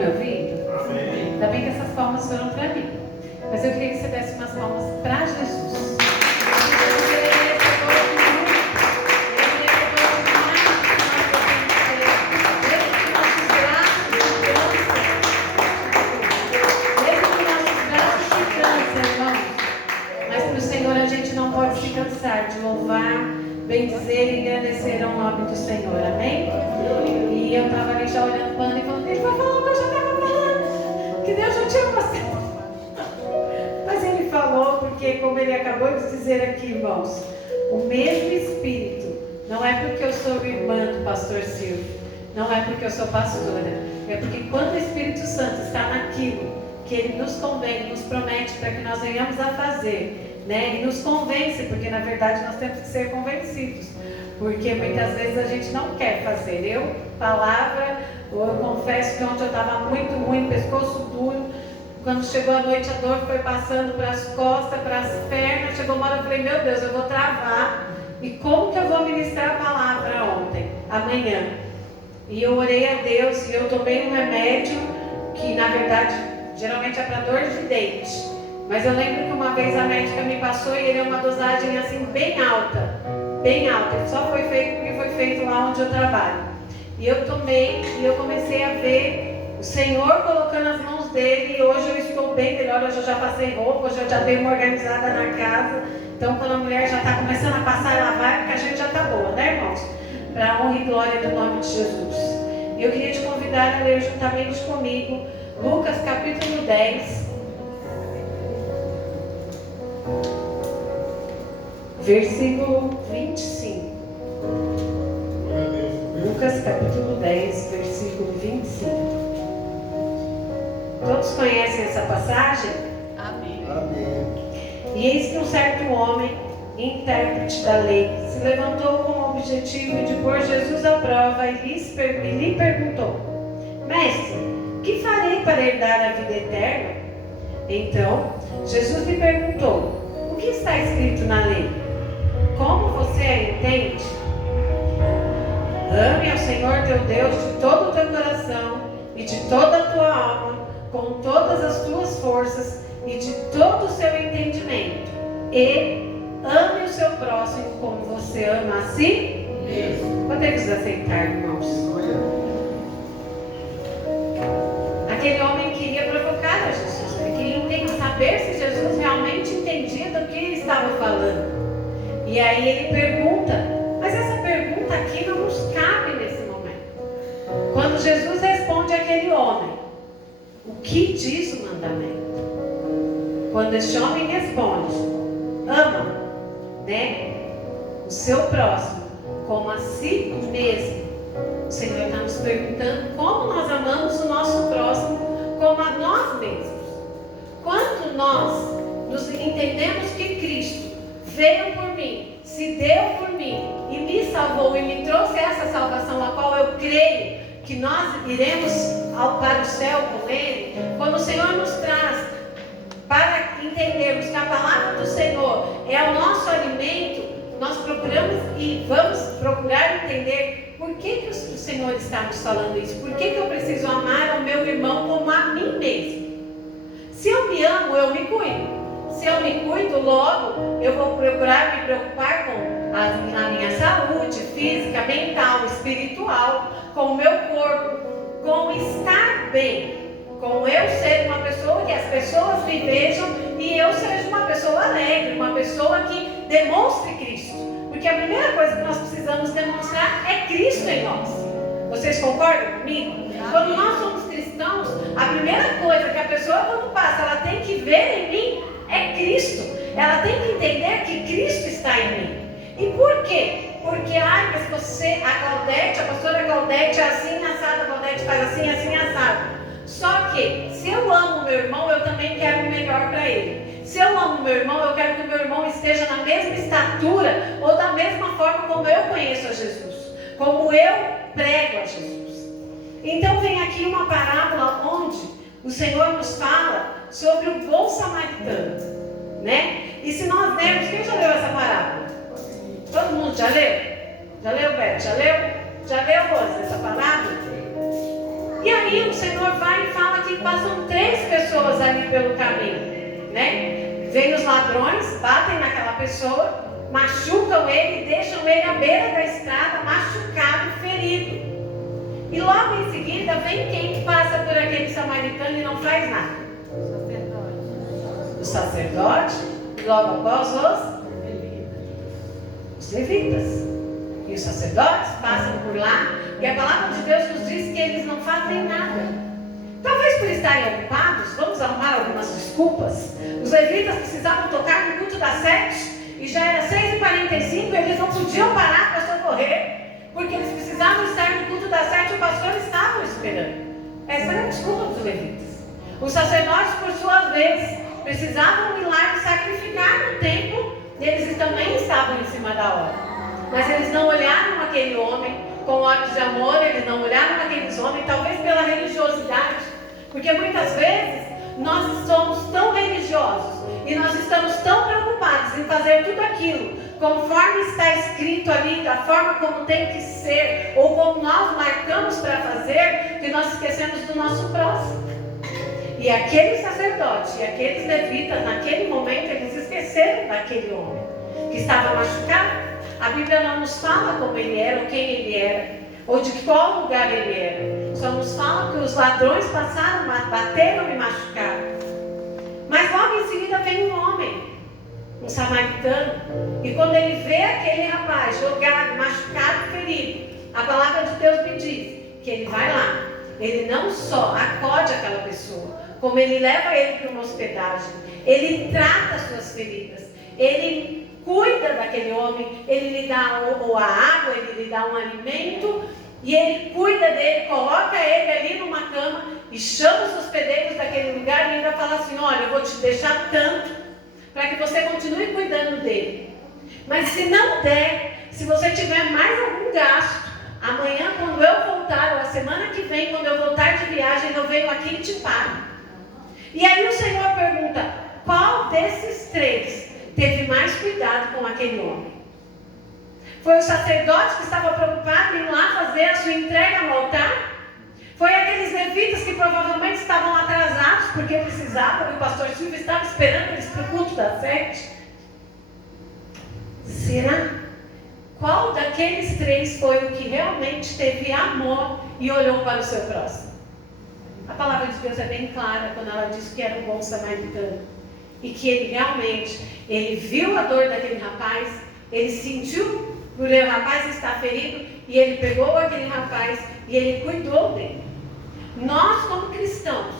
me ouvindo? Amém. Ainda bem que essas palmas foram para mim. Mas eu queria que você desse umas palmas para Jesus. De louvar, bendizer e engrandecer ao nome do Senhor, amém? E eu estava ali já olhando para ele e falando, ele vai falar o que eu já estava falando, que Deus já tinha mostrado. Mas ele falou, porque como ele acabou de dizer aqui, irmãos, o mesmo Espírito, não é porque eu sou irmã do pastor Silvio, não é porque eu sou pastora, é porque quando o Espírito Santo está naquilo que ele nos convém, nos promete para que nós venhamos a fazer, né? E nos convence, porque na verdade nós temos que ser convencidos, porque muitas vezes a gente não quer fazer. Eu confesso que ontem eu estava muito ruim, pescoço duro. Quando chegou a noite, a dor foi passando para as costas, para as pernas. Chegou uma hora eu falei, meu Deus, eu vou travar. E como que eu vou ministrar a palavra amanhã? E eu orei a Deus e eu tomei um remédio que na verdade geralmente é para dor de dente. Mas eu lembro que uma vez a médica me passou e ele é uma dosagem assim bem alta. Bem alta. Ele só foi feito porque foi feito lá onde eu trabalho. E eu tomei e eu comecei a ver o Senhor colocando as mãos dele. E hoje eu estou bem melhor. Hoje eu já passei roupa, hoje eu já dei uma organizada na casa. Então quando a mulher já está começando a passar e lavar, é porque a gente já está boa, né, irmãos? Para a honra e glória do nome de Jesus. E eu queria te convidar a ler juntamente comigo Lucas capítulo 10. Versículo 25. Lucas capítulo 10, versículo 25. Todos conhecem essa passagem? Amém. E eis que um certo homem, intérprete da lei, se levantou com o objetivo de pôr Jesus à prova e lhe perguntou: Mestre, que farei para herdar a vida eterna? Então, Jesus lhe perguntou: o que está escrito na lei? Como você a entende? Ame ao Senhor teu Deus de todo o teu coração e de toda a tua alma, com todas as tuas forças e de todo o seu entendimento. E ame o seu próximo como você ama a si mesmo. Podemos aceitar, irmãos? Aquele homem queria provocar a Jesus. Ele queria saber se Jesus realmente entendia do que ele estava falando. E aí ele pergunta, mas essa pergunta aqui não nos cabe nesse momento. Quando Jesus responde àquele homem, o que diz o mandamento? Quando este homem responde, ama, né, o seu próximo como a si mesmo. O Senhor está nos perguntando como nós amamos o nosso próximo como a nós mesmos. Quando nós nos entendemos que Cristo veio por mim, se deu por mim e me salvou e me trouxe essa salvação, a qual eu creio que nós iremos para o céu com Ele, quando o Senhor nos traz para entendermos que a palavra do Senhor é o nosso alimento, nós procuramos e vamos procurar entender por que o Senhor está nos falando isso, por que eu preciso amar o meu irmão como a mim mesmo. Se eu me amo, eu me cuido. Se eu me cuido, logo eu vou procurar me preocupar com a minha saúde física, mental, espiritual, com o meu corpo, com estar bem, com eu ser uma pessoa que as pessoas me vejam e eu seja uma pessoa alegre, uma pessoa que demonstre Cristo. Porque a primeira coisa que nós precisamos demonstrar é Cristo em nós. Vocês concordam comigo? Quando nós somos cristãos, a primeira coisa que a pessoa quando passa, ela tem que ver em mim é Cristo. Ela tem que entender que Cristo está em mim. E por quê? Porque, mas você, a pastora Claudete é assim, assado, a Claudete faz assim, assim, assado. Só que, se eu amo meu irmão, eu também quero o melhor para ele. Se eu amo meu irmão, eu quero que o meu irmão esteja na mesma estatura ou da mesma forma como eu conheço a Jesus, como eu prego a Jesus. Então vem aqui uma parábola onde o Senhor nos fala sobre o bom samaritano, né? E se nós lermos, quem já leu essa parábola? Todo mundo já leu? Já leu, Beto? Já leu? Já leu, Rose, essa parábola? E aí aí o Senhor vai e fala que passam 3 pessoas ali pelo caminho, né? Vêm os ladrões, batem naquela pessoa, machucam ele e deixam ele à beira da estrada, machucado, ferido. E logo em seguida vem quem que passa por aquele samaritano e não faz nada? O sacerdote. E logo após os levitas. E os sacerdotes passam por lá. E a palavra de Deus nos diz que eles não fazem nada. Talvez por estarem ocupados, vamos arrumar algumas desculpas. Os levitas precisavam tocar no culto das 7 e já era 6h45, eles não podiam parar para socorrer, porque eles precisavam estar no culto das 7 e o pastor estava esperando. Essa era a desculpa dos levitas. Os sacerdotes, por sua vez, precisavam ir lá e sacrificar no templo, e eles também estavam em cima da hora. Mas eles não olharam aquele homem com olhos de amor, eles não olharam naqueles homens, talvez pela religiosidade, porque muitas vezes nós somos tão religiosos e nós estamos tão preocupados em fazer tudo aquilo conforme está escrito ali, da forma como tem que ser, ou como nós marcamos para fazer, que nós esquecemos do nosso próximo. E aquele sacerdote e aqueles levitas, naquele momento, eles esqueceram daquele homem que estava machucado. A Bíblia não nos fala como ele era, ou quem ele era, ou de qual lugar ele era. Só nos fala que os ladrões passaram, bateram e machucaram. Mas logo em seguida vem um homem, um samaritano, e quando ele vê aquele rapaz jogado, machucado, ferido, a palavra de Deus me diz que ele vai lá. Ele não só acode aquela pessoa, como ele leva ele para uma hospedagem, ele trata as suas feridas, ele cuida daquele homem, ele lhe dá a água, ele lhe dá um alimento, e ele cuida dele, coloca ele ali numa cama e chama os hospedeiros daquele lugar e ainda fala assim: olha, eu vou te deixar tanto para que você continue cuidando dele. Mas se não der, se você tiver mais algum gasto, amanhã quando eu voltar, ou a semana que vem quando eu voltar de viagem, eu venho aqui e te pago. E aí o Senhor pergunta: qual desses 3 teve mais cuidado com aquele homem? Foi o sacerdote que estava preocupado em ir lá fazer a sua entrega no altar? Foi aqueles levitas que provavelmente estavam atrasados porque precisavam, e o pastor Silvio estava esperando eles para o culto das 7? Será? Qual daqueles 3 foi o que realmente teve amor e olhou para o seu próximo? A palavra de Deus é bem clara quando ela diz que era um bom samaritano. E que ele realmente, ele viu a dor daquele rapaz, ele sentiu por o rapaz estar ferido, e ele pegou aquele rapaz e ele cuidou dele. Nós, como cristãos,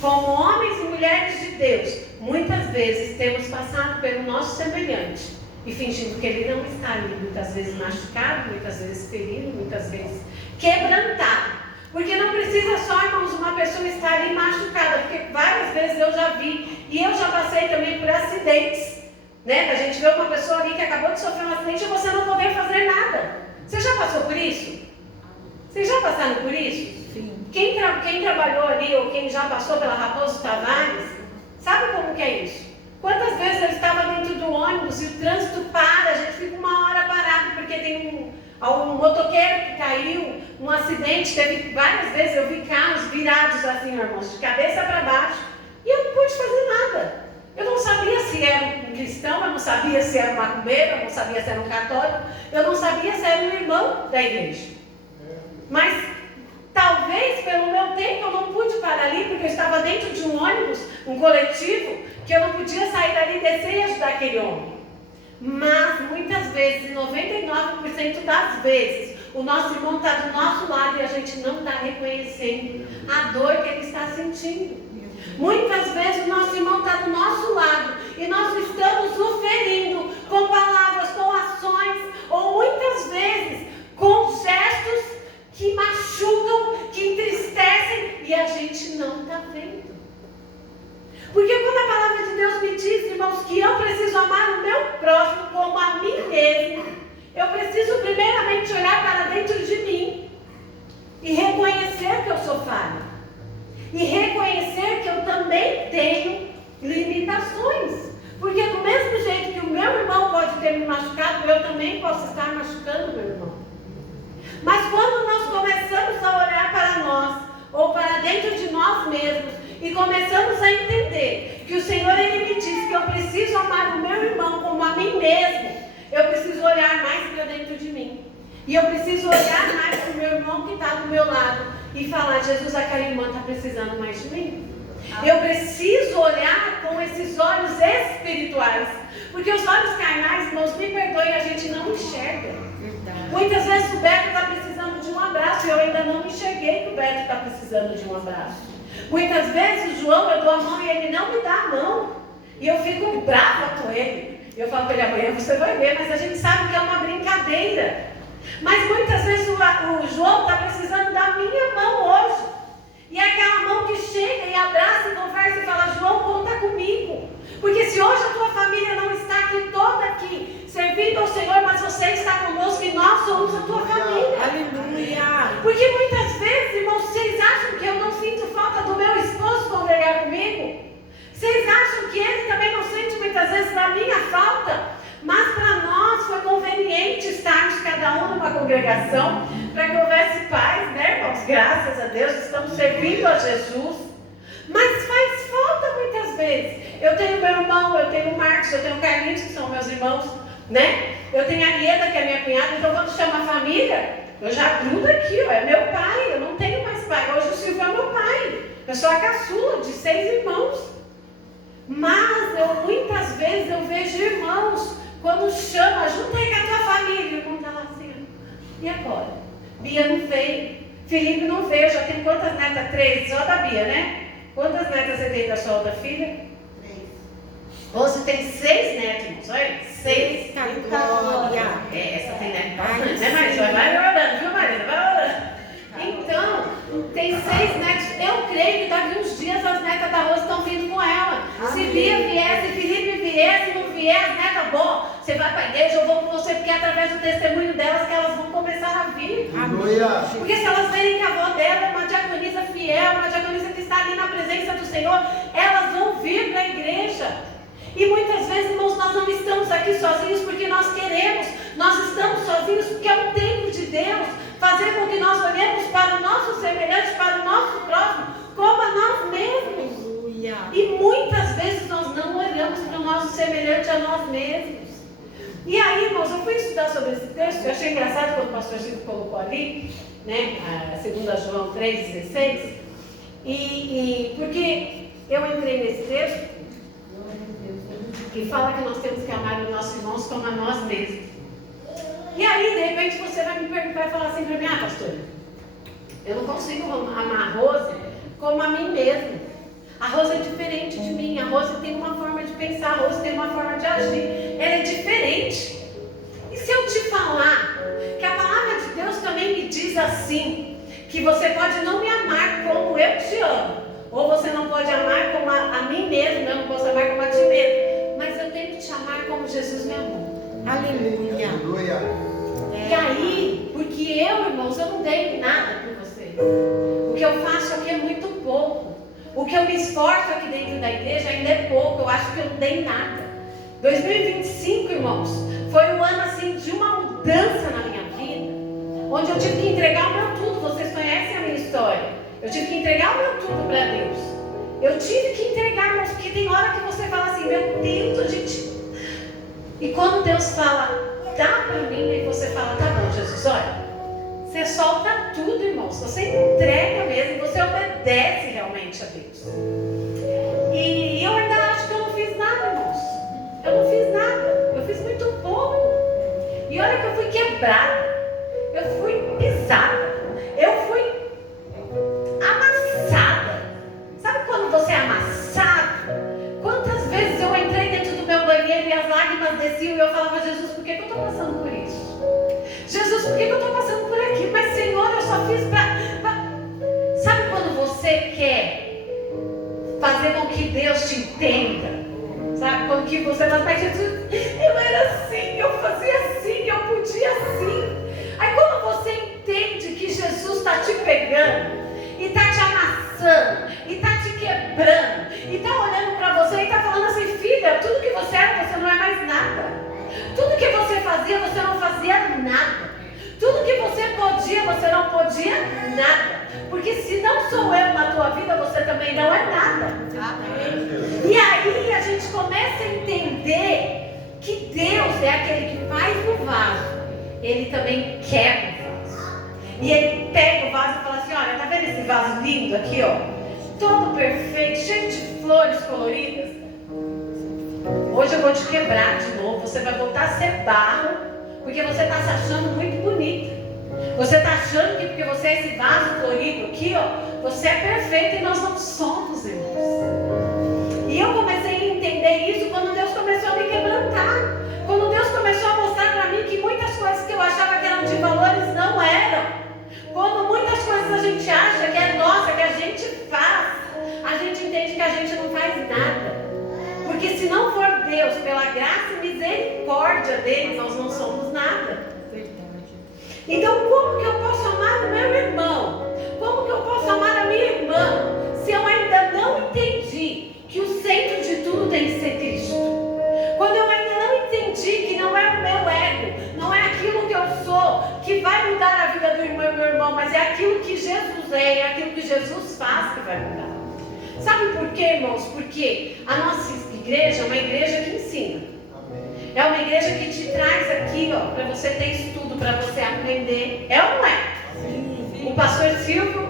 como homens e mulheres de Deus, muitas vezes temos passado pelo nosso semelhante e fingindo que ele não está ali, muitas vezes machucado, muitas vezes ferido, muitas vezes quebrantado. Porque não precisa só, irmãos, uma pessoa estar ali machucada, porque várias vezes eu já vi, e eu já passei também por acidentes, né? A gente vê uma pessoa ali que acabou de sofrer um acidente e você não poder fazer nada. Você já passou por isso? Vocês já passaram por isso? Sim. Quem trabalhou ali, ou quem já passou pela Raposo Tavares, sabe como que é isso? Quantas vezes eu estava dentro do ônibus e o trânsito para, a gente fica uma hora parado, porque tem um motoqueiro que caiu, um acidente, teve várias vezes, eu vi carros virados assim, irmãos, de cabeça para baixo, e eu não pude fazer nada. Eu não sabia se era um cristão, eu não sabia se era um macumbeiro, eu não sabia se era um católico, eu não sabia se era um irmão da igreja. Mas talvez pelo meu tempo eu não pude parar ali, porque eu estava dentro de um ônibus, um coletivo, que eu não podia sair dali e descer e ajudar aquele homem. Mas muitas vezes, 99% das vezes, o nosso irmão está do nosso lado e a gente não está reconhecendo a dor que ele está sentindo. Muitas vezes o nosso irmão está do nosso lado e nós estamos o ferindo com palavras, com ações, ou muitas vezes com gestos que machucam, que entristecem, e a gente não está vendo. Porque quando a palavra de Deus me diz, irmãos, que eu preciso amar o meu próximo como a mim mesmo, eu preciso primeiramente olhar para dentro de mim e reconhecer que eu sou falha. E reconhecer que eu também tenho limitações. Porque do mesmo jeito que o meu irmão pode ter me machucado, eu também posso estar machucando o meu irmão. Mas quando nós começamos a olhar para nós, ou para e começamos a entender que o Senhor, Ele me diz que eu preciso amar o meu irmão como a mim mesmo, eu preciso olhar mais para dentro de mim. E eu preciso olhar mais para o meu irmão que está do meu lado e falar: Jesus, aquela irmã está precisando mais de mim. Eu preciso olhar com esses olhos espirituais. Porque os olhos carnais, irmãos, me perdoem, a gente não enxerga. Muitas vezes o Beto está precisando de um abraço e eu ainda não enxerguei que o Beto está precisando de um abraço. Muitas vezes o João, eu dou a mão e ele não me dá a mão. E eu fico brava com ele. Eu falo para ele: amanhã você vai ver, mas a gente sabe que é uma brincadeira. Mas muitas vezes o João está precisando da minha mão hoje. E é aquela mão que chega e abraça e conversa e fala: João, conta comigo. Porque se hoje a tua família não está aqui, toda aqui, servindo ao Senhor, mas você está conosco e nós somos a tua família. Aleluia. Porque muitas vezes, irmãos, vocês acham que eu não sinto falta do meu esposo congregar comigo? Vocês acham que ele também não sente muitas vezes a minha falta? Mas para nós foi conveniente estarmos cada um numa congregação, para que houvesse paz, né, irmãos? Graças a Deus, estamos servindo a Jesus. Mas faz falta muitas vezes. Eu tenho meu irmão, eu tenho o Marcos, eu tenho o Carlinhos, que são meus irmãos, né? Eu tenho a Ieda, que é minha cunhada. Então quando chama a família, eu já grudo aqui, ó, é meu pai, eu não tenho mais pai. Hoje o Silvio é meu pai. Eu sou a caçula de 6 irmãos. Mas muitas vezes eu vejo irmãos, quando chama, junta aí com a tua família, o irmão está lá assim: e agora? Bia não veio, Felipe não veio, já tem quantas netas? 3, só da Bia, né? Quantas netas você tem da sua outra filha? 3. Você tem 6 netos, irmãos, olha, 6. Glória. Essa tem neto bastante, né, Marisa? Vai orando, viu, Marisa? Vai orando. Então, tem 6 netos. Eu creio que daqui uns dias as netas da Rosa estão vindo com ela. Amém. Se Bia vier, se Felipe vier, se não vier, as netas, bom, você vai para a igreja, eu vou com você, porque é através do testemunho delas que elas vão começar a vir. Aleluia. Porque se elas verem que a avó dela é uma diaconisa fiel, uma diaconisa que está ali na presença do Senhor, elas vão vir para a igreja. E muitas vezes, irmãos, nós não estamos aqui sozinhos porque nós queremos. Nós estamos sozinhos porque é o tempo de Deus fazer com que nós olhemos para o nosso semelhante, para o nosso próximo, como a nós mesmos. Aleluia. E muitas vezes nós não olhamos para o nosso semelhante a nós mesmos. E aí, irmãos, eu fui estudar sobre esse texto. Eu achei engraçado quando o pastor Chico colocou ali, né, a 2 João 3,16. E porque eu entrei nesse texto que fala que nós temos que amar os nossos irmãos como a nós mesmos. E aí, de repente, você vai me perguntar e falar assim para mim: ah, pastor, eu não consigo amar a Rose como a mim mesmo. A Rose é diferente de mim, a Rose tem uma forma de pensar, a Rose tem uma forma de agir, ela é diferente. E se eu te falar que a palavra de Deus também me diz assim, que você pode não me amar como eu te amo, ou você não pode amar como a mim mesmo, eu não posso amar como a ti mesmo, mas eu tenho que te amar como Jesus me amou. Aleluia. Aleluia. E aí, porque eu, irmãos, eu não dei nada por você. O que eu faço aqui é muito pouco. O que eu me esforço aqui dentro da igreja ainda é pouco. Eu acho que eu não dei nada. 2025, irmãos, foi um ano assim de uma mudança na minha vida, onde eu tive que entregar o meu tudo. Vocês conhecem a minha história. Eu tive que entregar o meu tudo para Deus. Eu tive que entregar, irmãos, porque tem hora que você fala assim: meu Deus, gente. E quando Deus fala, dá para mim, e você fala: tá bom, Jesus, olha, você solta tudo, irmãos, você entrega mesmo, você obedece realmente a Deus. E eu ainda acho que eu não fiz nada, irmãos. Eu não fiz nada, eu fiz muito pouco. E olha que eu fui quebrada, eu fui pisada, eu fui amassada. Sabe quando você é amassado? Quantas vezes eu entrei dentro do meu banheiro e as lágrimas desciam e eu falava: Jesus, por que eu estou passando por isso? Jesus, por que eu estou passando por aqui? Mas Senhor, eu só fiz para... Sabe quando você quer fazer com que Deus te entenda? Sabe, quando que você fala: mas Jesus, eu era assim, eu fazia assim, eu podia assim. Aí quando você entende que Jesus está te pegando e está te amassando e está te quebrando e está olhando para você e está falando assim: filha, tudo que você era, você não é mais nada. Tudo que você fazia, você não fazia nada. Tudo que você podia, você não podia nada. Porque se não sou eu na tua vida, você também não é nada. Amém. E aí a gente começa a entender que Deus é aquele que faz o vaso. Ele também quebra o vaso. E ele pega o vaso e fala assim, olha, tá vendo esse vaso lindo aqui, ó? Todo perfeito, cheio de flores coloridas. Hoje eu vou te quebrar de novo. Você vai voltar a ser barro, porque você está se achando muito bonita. Você está achando que porque você é esse vaso florido aqui, ó, você é perfeito e nós não somos, irmãos. E eu comecei a entender isso quando Deus começou a me quebrantar. Quando Deus começou a mostrar para mim que muitas coisas que eu achava que eram de valores não eram. Quando muitas coisas a gente acha que é nossa, que a gente faz, a gente entende que a gente não faz nada. Porque se não for Deus, pela graça e misericórdia dele, nós não somos nada. Então como que eu posso amar o meu irmão? Como que eu posso amar a minha irmã? Se eu ainda não entendi que o centro de tudo tem que ser Cristo. Quando eu ainda não entendi que não é o meu ego, não é aquilo que eu sou, que vai mudar a vida do meu irmão, mas é aquilo que Jesus é aquilo que Jesus faz que vai mudar. Sabe por quê, irmãos? Porque a nossa igreja é uma igreja que ensina. É uma igreja que te traz aqui, ó, para você ter estudo, para você aprender. É ou não é? O pastor Silvio,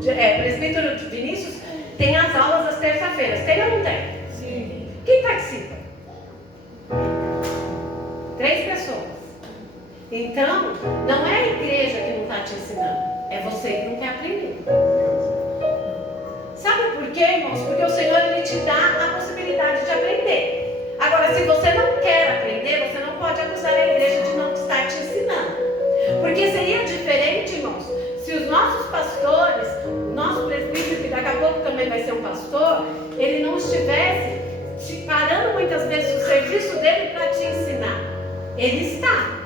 presbítero Vinícius, tem as aulas às terças-feiras. Tem ou não tem? Sim. Quem participa? 3 pessoas. Então, não é a igreja que não está te ensinando. É você que não quer aprender. Sabe por quê, irmãos? Porque o Senhor, Ele te dá a possibilidade de aprender. Agora, se você não quer aprender, você não pode acusar a igreja de não estar te ensinando. Porque seria diferente, irmãos, se os nossos pastores, o nosso presbítero, que daqui a pouco também vai ser um pastor, ele não estivesse te parando muitas vezes o serviço dele para te ensinar. Ele está.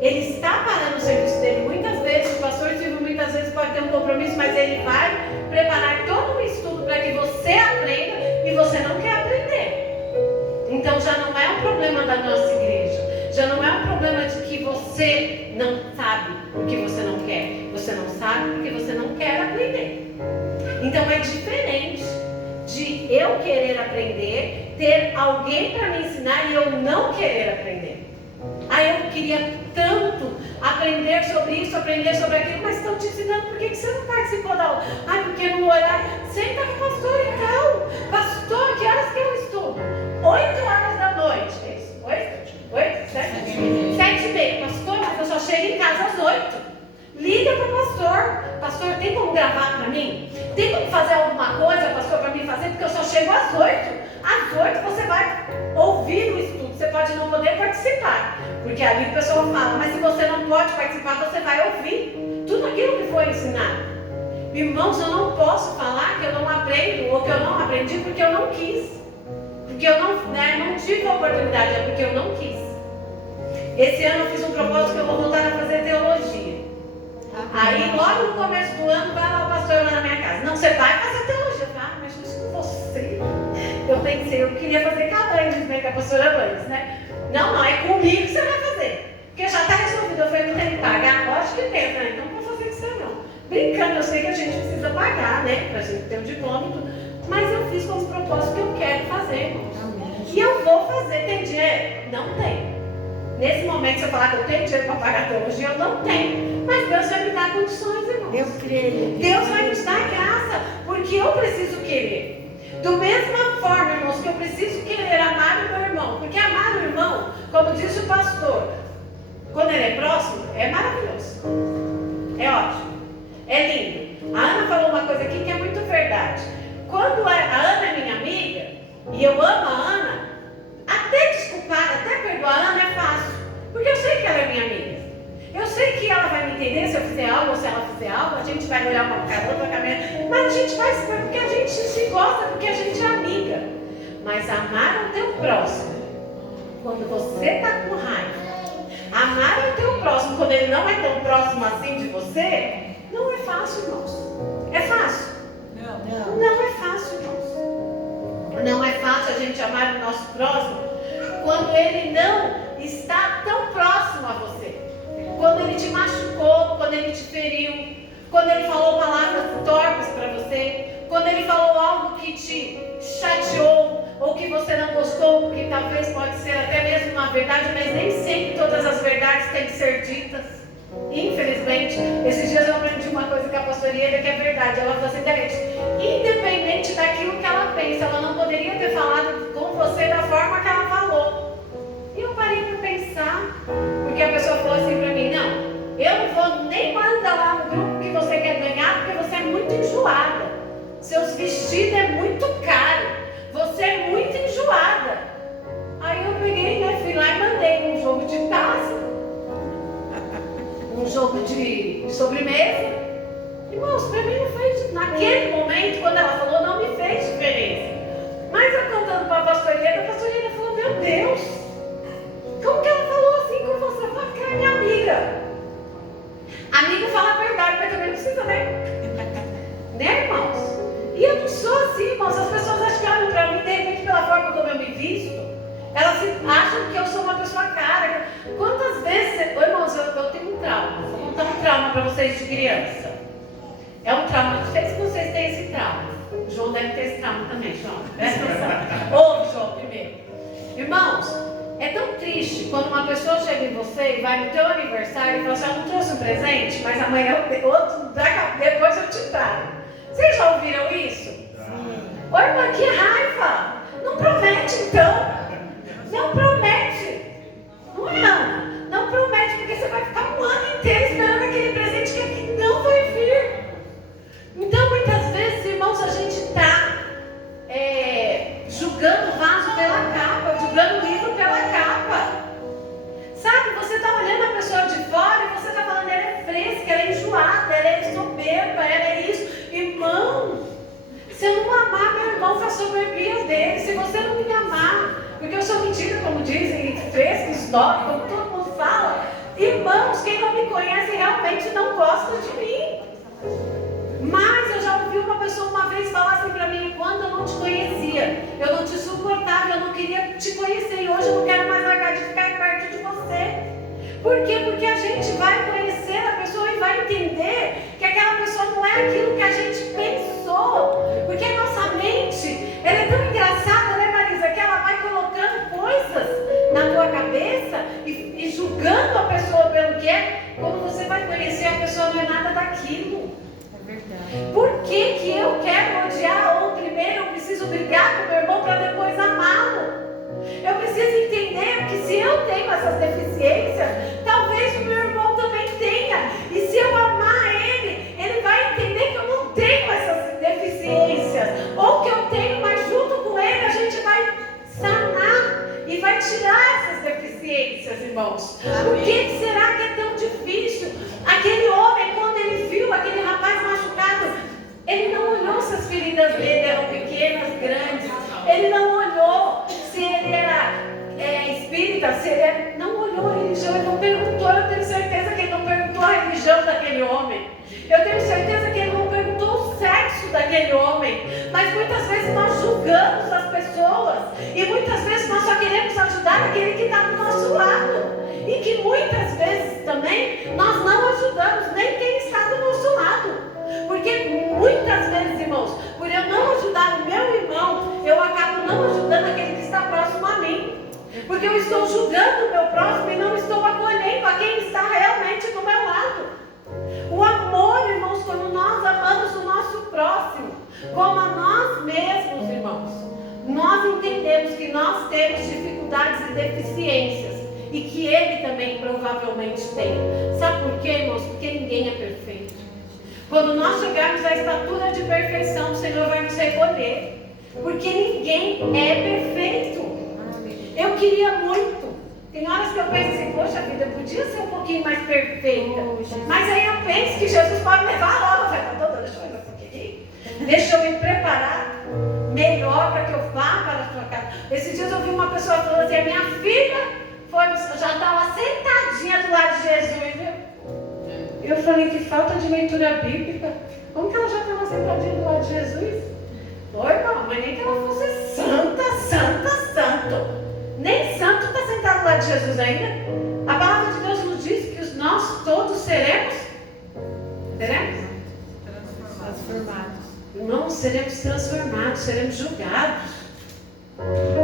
Ele está parando o serviço dele muitas vezes. O pastor Silvio muitas vezes pode ter um compromisso, mas ele vai preparar todo um estudo para que você aprenda e você não quer aprender. Então já não é um problema da nossa igreja. Já não é um problema de que você não sabe porque você não quer. Você não sabe porque você não quer aprender. Então é diferente de eu querer aprender, ter alguém para me ensinar e eu não querer aprender. Aí eu queria tanto aprender sobre isso, aprender sobre aquilo, mas estão te ensinando, por que você não participou da aula? Ai, porque no horário, senta com o pastor então. Pastor, que horas que eu estudo? 8 horas da noite. É isso? 8? 7? 7h30. Pastor, mas eu só chego em casa às 8. Liga para o pastor. Pastor, tem como gravar para mim? Tem como fazer alguma coisa, pastor, para mim fazer? Porque eu só chego às 8. Às 8 você vai ouvir o estudo. Você pode não poder participar. Porque ali o pessoal fala, mas se você não pode participar, você vai ouvir tudo aquilo que foi ensinado. Irmãos, eu não posso falar que eu não aprendo ou que eu não aprendi porque eu não quis. Porque eu não tive a oportunidade, é porque eu não quis. Esse ano eu fiz um propósito que eu vou voltar a fazer teologia. Aí logo no começo do ano, vai lá o pastor lá na minha casa. Não, você vai fazer teologia. Mas isso com você. Eu queria fazer com a Lanes, né? Com a pastora Lanes, né? Não, é comigo que você vai fazer. Porque já está resolvido. Eu falei, não tem que pagar? Lógico que tem, né? Então não vou fazer com você não. Brincando, eu sei que a gente precisa pagar, né? Pra gente ter um diploma e tudo. Mas eu fiz como propósito que eu quero fazer, irmãos. E eu vou fazer. Tem dinheiro? Não tem. Nesse momento, se eu falar que eu tenho dinheiro para pagar a teologia, eu não tenho. Mas Deus vai me dar condições, irmãos. Eu creio. Deus vai me dar graça, porque eu preciso querer. Da mesma forma, irmãos, que eu preciso querer amar o meu irmão. Porque amar o irmão, como disse o pastor, quando ele é próximo, é maravilhoso. É ótimo. É lindo. A Ana falou uma coisa aqui que é muito verdade. Quando a Ana é minha amiga, e eu amo a Ana, até desculpar, até perdoar a Ana é fácil. Porque eu sei que ela é minha amiga. Eu sei que ela vai me entender se eu fizer algo ou se ela fizer algo. A gente vai olhar uma para a outra, mas a gente faz porque a gente se gosta, porque a gente é amiga. Mas amar o teu próximo, quando você está com raiva, amar o teu próximo, quando ele não é tão próximo assim de você, não é fácil, irmãos. É fácil? Não é fácil, irmãos. Não é fácil a gente amar o nosso próximo quando ele não está tão próximo a você. Quando ele te machucou, quando ele te feriu, quando ele falou palavras torpes para você, quando ele falou algo que te chateou, ou que você não gostou, porque talvez pode ser até mesmo uma verdade, mas nem sempre todas as verdades têm que ser ditas. Infelizmente, esses dias eu aprendi uma coisa com a pastoria que é verdade. Ela falou assim, Delete, independente daquilo que ela pensa, ela não poderia ter falado com você da forma que ela falou. E eu parei para pensar, porque a pessoa falou assim para mim, não, eu não vou nem mandar lá no grupo que você quer ganhar, porque você é muito enjoada. Seus vestidos é muito caro. Você é muito enjoada. Aí eu peguei, né, fui lá e mandei um jogo de taça, um jogo de sobremesa. Irmãos, para mim não fez, naquele momento, quando ela falou, não me fez diferença. Mas eu contando para a pastoreira falou, meu Deus, como que ela falou assim com você? Eu falei, porque ela é minha amiga. Amigo fala a verdade, mas também não precisa, né, irmãos? E eu não sou assim, irmãos. As pessoas acham que olham para mim, de repente, pela forma como eu me visto, elas acham que eu sou uma pessoa cara. Quantas vezes, irmãos, eu tenho um trauma. Vou contar um trauma para vocês de criança. É um trauma, não sei se vocês têm esse trauma. O João deve ter esse trauma também, João. Presta atenção. Ouve, João, primeiro. Irmãos, é tão triste quando uma pessoa chega em você e vai no teu aniversário e fala assim, eu não trouxe um presente, mas amanhã depois eu te trago. Vocês já ouviram isso? Oi, irmã, que raiva! Não promete, então. Não promete. Não é, Ana? Não promete, porque você vai ficar um ano inteiro esperando aquele presente que não vai vir. Então, muitas vezes, irmãos, a gente está julgando o vaso pela capa, julgando o livro pela capa. Sabe, você está olhando a pessoa de fora e você está falando, ela é fresca, ela é enjoada, ela é soberba, ela é isso. Irmão, se eu não amar meu irmão com a soberbia dele, se você não me amar, porque eu sou mentira, como dizem, fresca, histórica, como todo mundo fala, irmãos, quem não me conhece realmente não gosta de mim. Mas eu já ouvi uma pessoa uma vez falar assim para mim, quando eu não te conhecia, eu não te suportava, eu não queria te conhecer, e hoje eu não quero mais largar de ficar perto de você. Por quê? Porque a gente vai conhecer a pessoa e vai entender que aquela pessoa não é aquilo que a gente pensou. Porque a nossa mente, ela é tão engraçada, né, Marisa? Que ela vai colocando coisas na tua cabeça e julgando a pessoa pelo que é. Quando você vai conhecer, a pessoa não é nada daquilo. É verdade. Por que eu quero odiar ou primeiro eu preciso brigar com meu irmão para depois amá-lo? Eu preciso entender que se eu tenho essas deficiências, talvez o meu irmão também tenha. E se eu amar ele, ele vai entender que eu não tenho essas deficiências. Ou que eu tenho, mas junto com ele a gente vai sanar e vai tirar essas deficiências, irmãos. Por que será que é tão difícil? Aquele homem, quando ele viu aquele rapaz machucado, ele não olhou se as feridas dele eram pequenas, grandes. Ele não olhou se ele era espírita, se ele era... Não olhou a religião, ele não perguntou. Eu tenho certeza que ele não perguntou a religião daquele homem. Eu tenho certeza que ele não perguntou o sexo daquele homem. Mas muitas vezes nós julgamos as pessoas. E muitas vezes nós só queremos ajudar aquele que está do nosso lado. E que muitas vezes também nós não ajudamos nem quem está do nosso lado. Porque muitas vezes, irmãos, por eu não ajudar o meu irmão, eu acabo não ajudando aquele que está próximo a mim. Porque eu estou julgando o meu próximo e não estou acolhendo a quem está realmente do meu lado. O amor, irmãos, quando nós amamos o nosso próximo, como a nós mesmos, irmãos, nós entendemos que nós temos dificuldades e deficiências e que ele também provavelmente tem. Sabe por quê, irmãos? Porque ninguém é perfeito. Quando nós chegarmos à estatura de perfeição, o Senhor vai nos recolher. Porque ninguém é perfeito. Eu queria muito. Tem horas que eu penso assim, poxa vida, eu podia ser um pouquinho mais perfeita. Mas aí eu penso que Jesus pode levar logo. Vai estar todas as coisas aqui. Deixa eu me preparar melhor para que eu vá para a sua casa. Esses dias eu vi uma pessoa falando assim, a minha filha já estava sentadinha do lado de Jesus, viu? Eu falei, que falta de leitura bíblica. Como que ela já estava sentadinha do lado de Jesus? Oi, irmão, mas nem que ela fosse santo. Nem santo está sentado do lado de Jesus ainda. A palavra de Deus nos diz que nós todos seremos. Irmãos, seremos transformados, seremos julgados.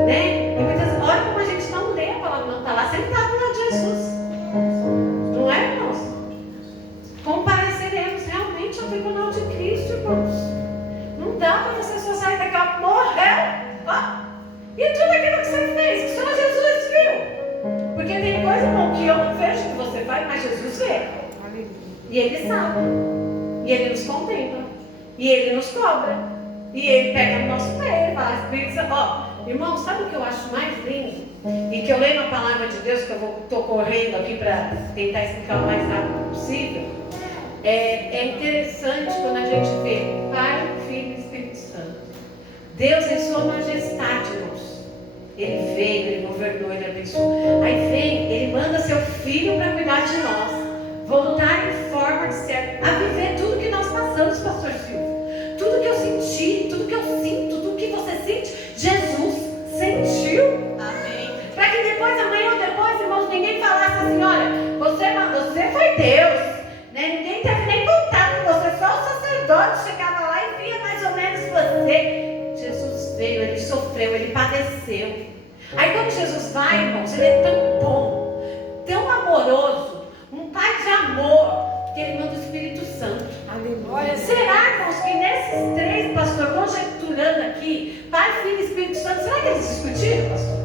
Né? E muitas vezes, olha como a gente não lê a palavra, não está lá sentado lá de Jesus. Não é, irmãos? Compareceremos realmente ao tribunal de Cristo, irmãos. Não dá para você só sair daqui, morreu. Ó. E tudo aquilo que você fez, que só Jesus viu. Porque tem coisa, irmão, que eu não vejo que você faz, mas Jesus vê. E Ele sabe. E Ele nos contempla. E Ele nos cobra. E Ele pega no nosso pé e fala, Espírito Santo, ó, irmão, sabe o que eu acho mais lindo? E que eu leio na palavra de Deus, que eu estou correndo aqui para tentar explicar o mais rápido possível. É interessante quando a gente vê Pai, Filho e Espírito Santo. Deus em sua majestade, irmãos. Ele veio, Ele governou, Ele abençoou. Aí vem, Ele manda seu Filho para cuidar de nós. Voltar em forma de servo, a viver tudo que nós passamos, pastor Silvio. Tudo que eu senti, tudo que eu sinto, tudo que você sente, Jesus sentiu. Amém. Para que depois, amanhã ou depois, irmãos, ninguém falasse assim, olha, você foi Deus. Né? Ninguém teve nem contato com você, só o sacerdote chegava lá e via mais ou menos você. Jesus veio, Ele sofreu, Ele padeceu. Aí quando Jesus vai, irmãos, Ele é tão bom, tão amoroso, um Pai de amor, que Ele manda o Espírito Santo. Aleluia. Será, irmãos, que nesses três, pastor, conjecturando aqui, Pai, Filho e Espírito Santo, será que eles discutiram, pastor?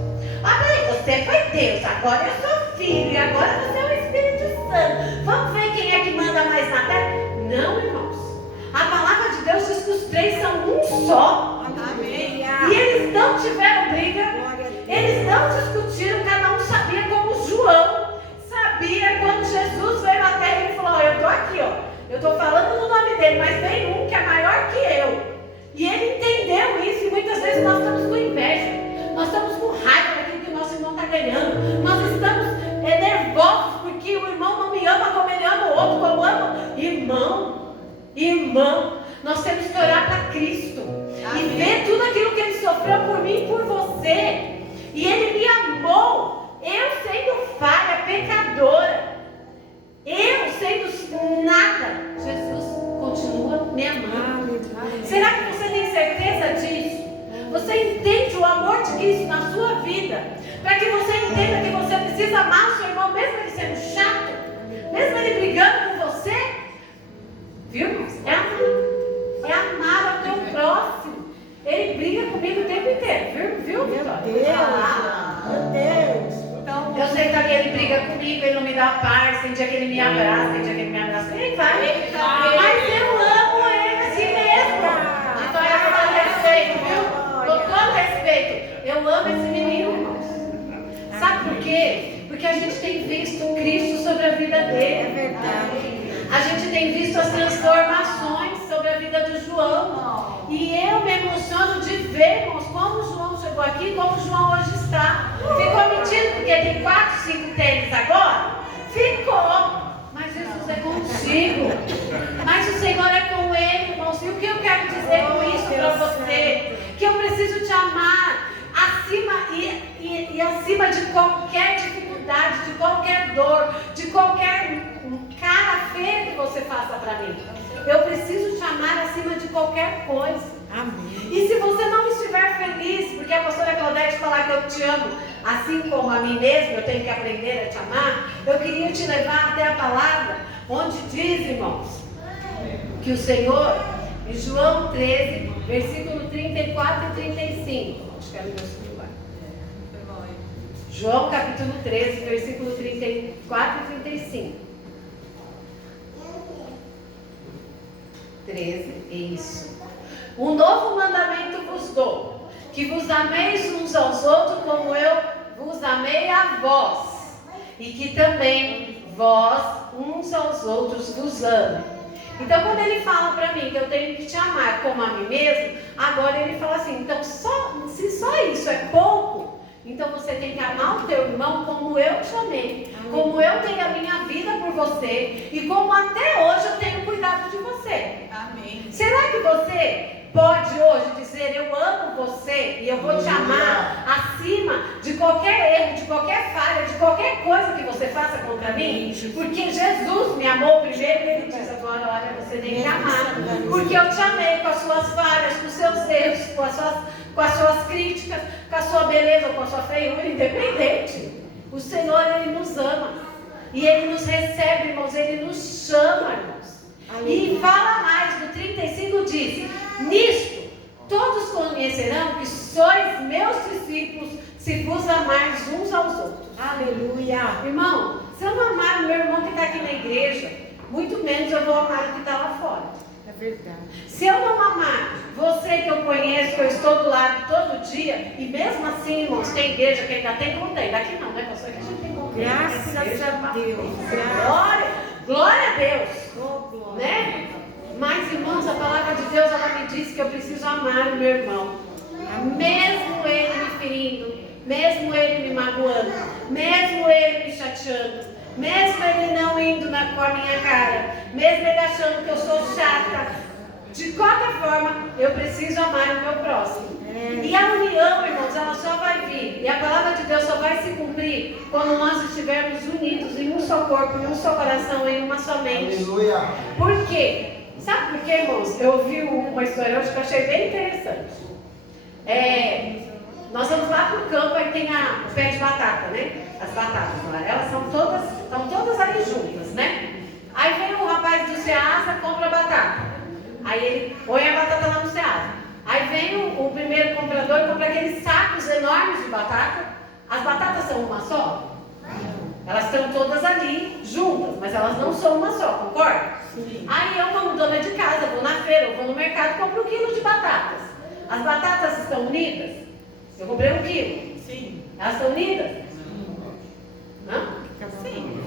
Ah, peraí, você foi Deus, agora eu sou filho, e agora você é o Espírito Santo. Vamos ver quem é que manda mais na terra? Não, irmãos. A palavra de Deus diz que os três são um só. Amém. E eles não tiveram briga, eles não discutiram, cada um sabia, como João sabia quando Jesus veio à terra. Ele falou, eu estou aqui, ó. Eu estou falando no nome dele, mas vem um que é maior que eu. E ele entendeu isso, e muitas vezes nós estamos com inveja. Nós estamos com raiva daquilo que o nosso irmão está ganhando. Nós estamos nervosos porque o irmão não me ama como ele ama o outro, como amo. Irmão, nós temos que orar para Cristo. Amém. E ver tudo aquilo que Ele sofreu por mim e por você. E Ele me amou, eu sendo falha, pecadora. Eu sendo nada, Jesus continua me amando. Será que você tem certeza disso? Você entende o amor de Cristo na sua vida? Para que você entenda que você precisa amar o seu irmão, mesmo ele sendo chato, mesmo ele brigando com você. Viu, irmãos? É amar ao teu próximo. Ele briga comigo o tempo inteiro, viu, Vitória? Meu Deus. Eu sei que ele briga comigo, ele não me dá paz, tem dia que ele me abraça, tem dia que ele me abraça, ele vai. Mas eu amo ele assim mesmo. Vitória, com todo respeito, viu? Com todo respeito. Eu amo esse menino, irmãos. Sabe por quê? Porque a gente tem visto Cristo sobre a vida dele. É verdade. A gente tem visto as transformações sobre a vida do João. E eu me emociono de ver, irmãos, como o João chegou aqui, como o João hoje está. Ficou mentindo porque tem 4, 5 tênis agora? Ficou. Mas Jesus é contigo. Mas o Senhor é com ele, irmãos. E o que eu quero dizer com isso para você? Que eu preciso te amar acima e acima de qualquer dificuldade, de qualquer dor, de qualquer cara feia que você faça para mim. Eu preciso te amar acima de qualquer coisa. Amém. E se você não estiver feliz, porque a pastora Claudete falar que eu te amo, assim como a mim mesma, eu tenho que aprender a te amar, eu queria te levar até a palavra, onde diz, irmãos, que o Senhor, em João 13, versículo 34 e 35, acho que era o meu celular. João capítulo 13, versículo 34 e 35. 13, isso. Um novo mandamento vos dou, que vos ameis uns aos outros como eu vos amei a vós, e que também vós uns aos outros vos amem. Então quando ele fala para mim que eu tenho que te amar como a mim mesmo, agora ele fala assim, então se só isso é pouco, então você tem que amar o teu irmão como eu te amei, como eu dei a minha vida por você e como até hoje eu tenho cuidado de você. Amém. Será que você pode hoje dizer, eu amo você e eu vou te amar acima de qualquer erro, de qualquer falha, de qualquer coisa que você faça contra mim? Porque Jesus me amou primeiro e ele diz agora, olha, você tem que amar Porque eu te amei com as suas falhas, com os seus erros, com as suas críticas, com a sua beleza, com a sua feiura, independente. O Senhor, Ele nos ama. E Ele nos recebe, irmãos, Ele nos chama, irmãos. E fala mais, do 35 diz: nisto todos conhecerão que sois meus discípulos, se vos amardes uns aos outros. Aleluia. Irmão, se eu não amar o meu irmão que está aqui na igreja, muito menos eu vou amar o que está lá fora. É verdade. Se eu não amar você que eu conheço, que eu estou do lado todo dia, e mesmo assim, irmãos, tem igreja que ainda tem contém. Aqui não, né, pastor? Aqui a gente tem contém. Graças a Deus. Glória a Deus. Oh, glória. Né? Mas, irmãos, a palavra de Deus, ela me diz que eu preciso amar o meu irmão. Mesmo ele me ferindo, mesmo ele me magoando, mesmo ele me chateando, mesmo ele não indo com a minha cara, mesmo ele achando que eu sou chata, de qualquer forma, eu preciso amar o meu próximo. E a união, irmãos, ela só vai vir, e a palavra de Deus só vai se cumprir quando nós estivermos unidos em um só corpo, em um só coração, em uma só mente. Aleluia. Por quê? Sabe por quê, irmãos? Eu ouvi uma história hoje que eu achei bem interessante. Nós vamos lá para o campo, aí tem o pé de batata, né? As batatas lá, elas estão todas ali juntas, né? Aí vem o rapaz do Ceasa, compra a batata. Aí ele põe a batata lá no Ceasa. Aí vem o primeiro comprador e compra aqueles sacos enormes de batata. As batatas são uma só? Elas estão todas ali juntas, mas elas não são uma só, concorda? Sim. Aí eu, como dona de casa, vou na feira, eu vou no mercado e compro 1 quilo de batatas. As batatas estão unidas? Eu comprei 1 quilo. Sim. Elas estão unidas? Não? Sim.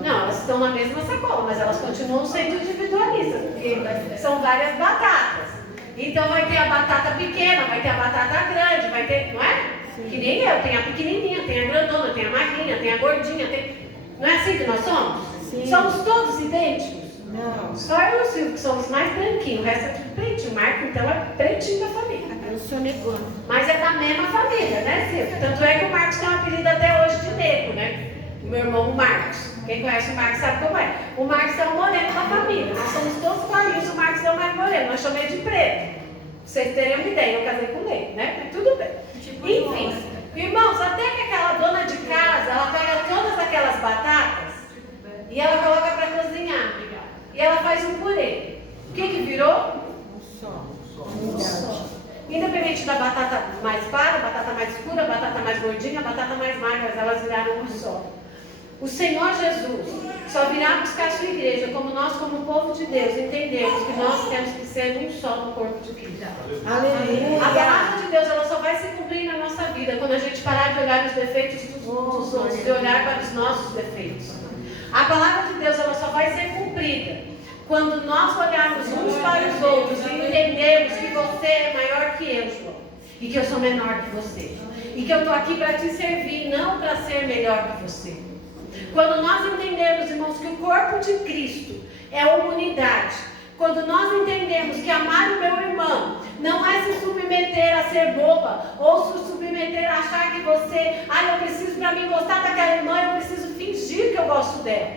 Não, elas estão na mesma sacola, mas elas continuam sendo individualistas, porque são várias batatas. Então vai ter a batata pequena, vai ter a batata grande, vai ter, não é? Sim. Que nem eu, tem a pequenininha, tem a grandona, tem a magrinha, tem a gordinha, tem... Não é assim que nós somos? Sim. Somos todos idênticos? Não. Só eu e o Silvio que somos mais branquinhos, o resto é tudo pretinho. O Marco, então, é pretinho da família. Eu sou negona. Mas é da mesma família, né, Silvio? Tanto é que o Marcos tem um apelido até hoje de negro, né? O meu irmão, o Marcos. Quem conhece o Marcos sabe como é. O Marcos é o moreno da família. Nós somos todos clarinhos, o Marcos é o mais moreno. Nós chamamos de preto. Pra vocês terem uma ideia, eu casei com ele, né? Mas tudo bem. Enfim, irmãos, até que aquela dona de casa, ela pega todas aquelas batatas e ela coloca para cozinhar. E ela faz um purê. O que virou? Um só. Independente da batata mais clara, batata mais escura, batata mais gordinha, batata mais magra, elas viraram um só. O Senhor Jesus só virá buscar a sua igreja, como nós, como povo de Deus, entendemos que nós temos que ser um só no corpo de Cristo. Aleluia. A palavra de Deus, ela só vai se cumprir na nossa vida quando a gente parar de olhar os defeitos dos outros e olhar para os nossos defeitos. A palavra de Deus, ela só vai ser cumprida quando nós olharmos uns para os outros e entendermos que você é maior que eu, João, e que eu sou menor que você, e que eu estou aqui para te servir, não para ser melhor que você. Quando nós entendermos, irmãos, que o corpo de Cristo é uma unidade, quando nós entendemos que amar o meu irmão não é se submeter a ser boba, ou se submeter a achar que você, eu preciso, para mim gostar daquela irmã, eu preciso fingir que eu gosto dela.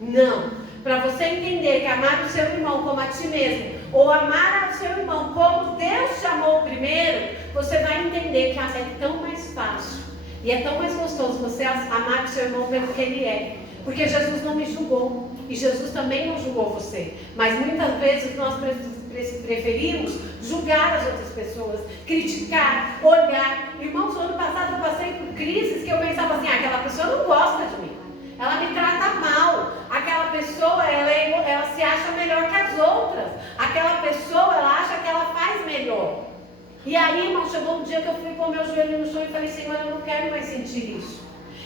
Não. Para você entender que amar o seu irmão como a ti mesmo, ou amar o seu irmão como Deus chamou primeiro, você vai entender que é tão mais fácil e é tão mais gostoso você amar o seu irmão pelo que ele é. Porque Jesus não me julgou e Jesus também não julgou você. Mas muitas vezes nós preferimos julgar as outras pessoas, criticar, olhar. Irmãos, no ano passado eu passei por crises que eu pensava assim, aquela pessoa não gosta de mim. Ela me trata mal. Aquela pessoa, ela se acha melhor que as outras. Aquela pessoa, ela acha que ela faz melhor. E aí, irmão, chegou um dia que eu fui pôr meu joelho no chão e falei, Senhor, eu não quero mais sentir isso.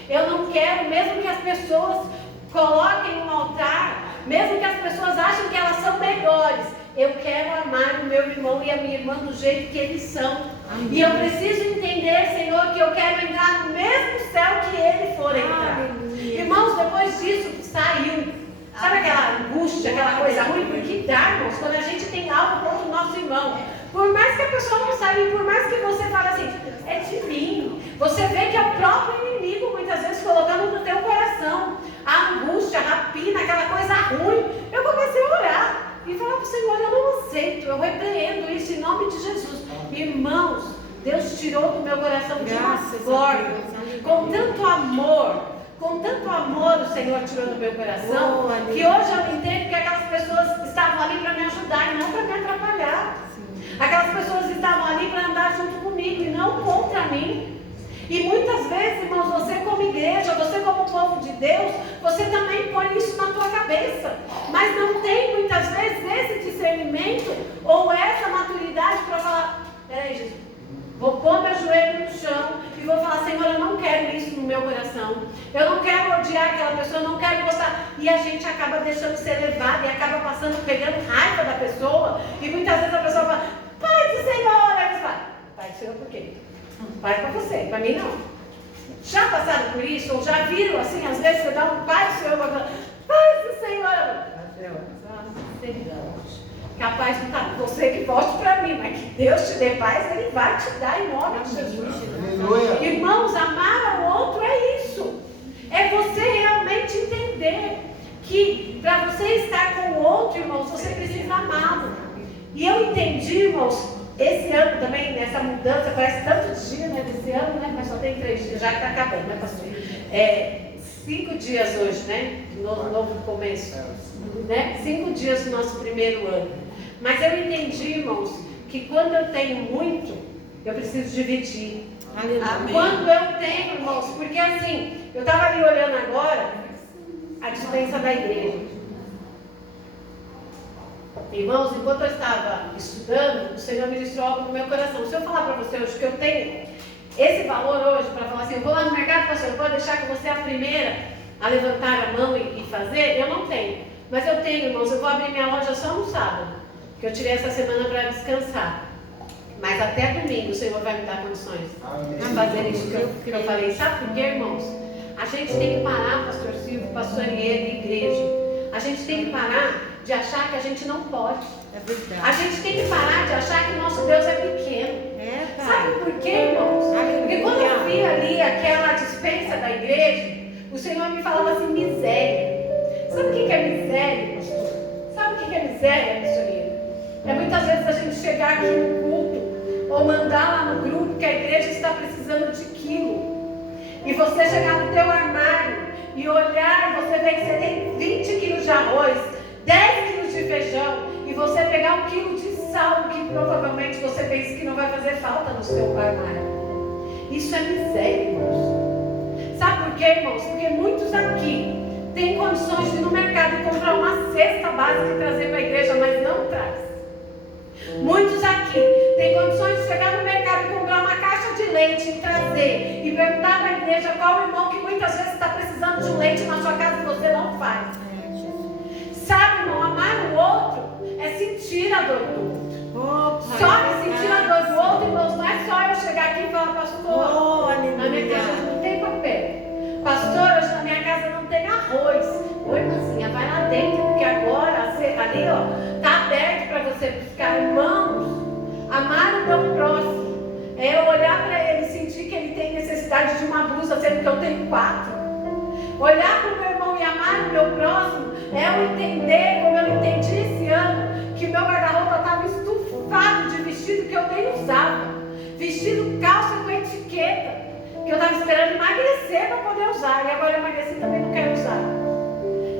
Eu não quero, mesmo que as pessoas coloquem um altar, mesmo que as pessoas achem que elas são melhores, eu quero amar o meu irmão e a minha irmã do jeito que eles são. Amém. E eu preciso entender, Senhor, que eu quero entrar no mesmo céu que ele for entrar. Amém. Irmãos, depois disso, saiu. Sabe aquela angústia, aquela coisa ruim? Porque dá, irmãos, quando a gente tem algo contra o nosso irmão. Por mais que a pessoa não saiba, por mais que você fale assim, é de mim. Você vê que é o próprio inimigo, muitas vezes, colocando no teu coração a angústia, a rapina, aquela coisa ruim. Eu comecei a orar e falar para o Senhor, eu não amor o Senhor tirou do meu coração, que hoje eu entendo que aquelas pessoas estavam ali para me ajudar e não para me atrapalhar. Aquelas pessoas estavam ali para andar junto comigo e não contra mim. E muitas vezes, irmãos, você como igreja, você como povo de Deus, você também põe isso na tua cabeça. Mas não tem muitas vezes esse discernimento ou essa maturidade para falar, peraí, Jesus, vou pôr meu joelho no chão e vou falar, Senhor, eu não quero isso no meu coração. Eu não quero odiar aquela pessoa, eu não quero gostar. E a gente acaba deixando ser levado e acaba passando, pegando raiva da pessoa. E muitas vezes a pessoa fala, Pai do Senhor. Aí você fala, Pai do Senhor por quê? Pai para você, para mim não. Já passaram por isso? Ou já viram assim, às vezes você dá um Pai do Senhor, Pai do Senhor. Capaz de estar com você que volte para mim, mas que Deus te dê paz, Ele vai te dar em nome de Jesus. Aleluia. Irmãos, amar ao outro é isso. É você realmente entender que para você estar com o outro, irmãos, você precisa amá-lo. E eu entendi, irmãos, esse ano também, nessa mudança, parece tantos dias, né, desse ano, né, mas só tem 3 dias, já que está acabando, né, pastor? 5 dias hoje, né, novo começo, né, 5 dias do nosso primeiro ano. Mas eu entendi, irmãos, que quando eu tenho muito, eu preciso dividir. Amém. Quando eu tenho, irmãos, porque assim, eu estava ali olhando agora a dispensa da igreja. Irmãos, enquanto eu estava estudando, o Senhor ministrou algo no meu coração. Se eu falar para você hoje que eu tenho esse valor hoje, para falar assim, eu vou lá no mercado, pastor, eu vou deixar que você é a primeira a levantar a mão e fazer, eu não tenho. Mas eu tenho, irmãos, eu vou abrir minha loja só no sábado, que eu tirei essa semana para descansar. Mas até domingo o Senhor vai me dar condições de fazer isso que eu falei. Sabe por quê, irmãos? A gente tem que parar, pastor Silvio, pastor Iene, igreja. A gente tem que parar de achar que a gente não pode. É verdade. A gente tem que parar de achar que o nosso Deus é pequeno. Sabe por quê, irmãos? Porque quando eu vi ali aquela dispensa da igreja, o Senhor me falava assim, miséria. Sabe o que é miséria, pastor? Sabe o que é miséria, pastorina? É muitas vezes a gente chegar aqui no culto ou mandar lá no grupo que a igreja está precisando de quilo. E você chegar no teu armário e olhar, você vê que você tem 20 quilos de arroz, 10 quilos de feijão, e você pegar 1 quilo de sal, que provavelmente você pensa que não vai fazer falta no seu armário. Isso é miséria, irmãos. Sabe por quê, irmãos? Porque muitos aqui têm condições de ir no mercado e comprar uma cesta básica e trazer para a igreja, mas não traz. Muitos aqui têm condições de chegar no mercado e comprar uma caixa de leite e trazer e perguntar para a igreja qual irmão que muitas vezes está precisando de um leite na sua casa e você não faz. Sabe, irmão, amar o outro é sentir a dor do outro. Só que sentir a dor do outro, irmãos, não é só eu chegar aqui e falar, pastor, na minha casa não tem papel. Pastor, hoje na minha casa não tem arroz. Oi, irmãzinha, vai lá dentro, porque agora ali, ó, está aberto para você buscar. Irmãos, amar o meu próximo é eu olhar para ele e sentir que ele tem necessidade de uma blusa, sendo que eu tenho 4. Olhar para o meu irmão e amar o meu próximo é eu entender, como eu entendi esse ano, que meu guarda-roupa estava estufado de vestido que eu nem usava. Vestido, calça com etiqueta, que eu estava esperando emagrecer para poder usar. E agora eu emagreci e também não quero usar.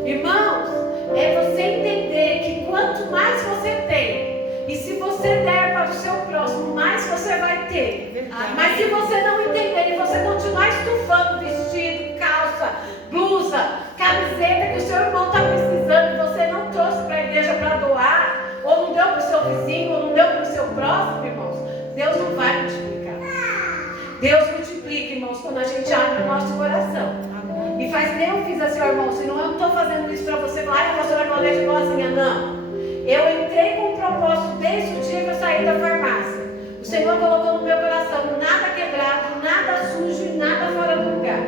Irmãos, é você entender que quanto mais você tem, e se você der para o seu próximo, mais você vai ter. Mas se você não entender e você continuar estufando vestido, calça, blusa, camiseta que o seu irmão está precisando e você não trouxe para a igreja para doar, ou não deu para o seu vizinho, ou não deu para o seu próximo, irmãos, Deus não vai multiplicar. Deus multiplica, irmãos, quando a gente abre o nosso coração. E faz nem eu fiz assim, ó, irmão, senão eu não estou fazendo isso para você falar, ai, a pastora Claudete falou assim, não. Eu entrei com um propósito desde o dia que eu saí da farmácia. O Senhor colocou no meu coração nada quebrado, nada sujo e nada fora do lugar.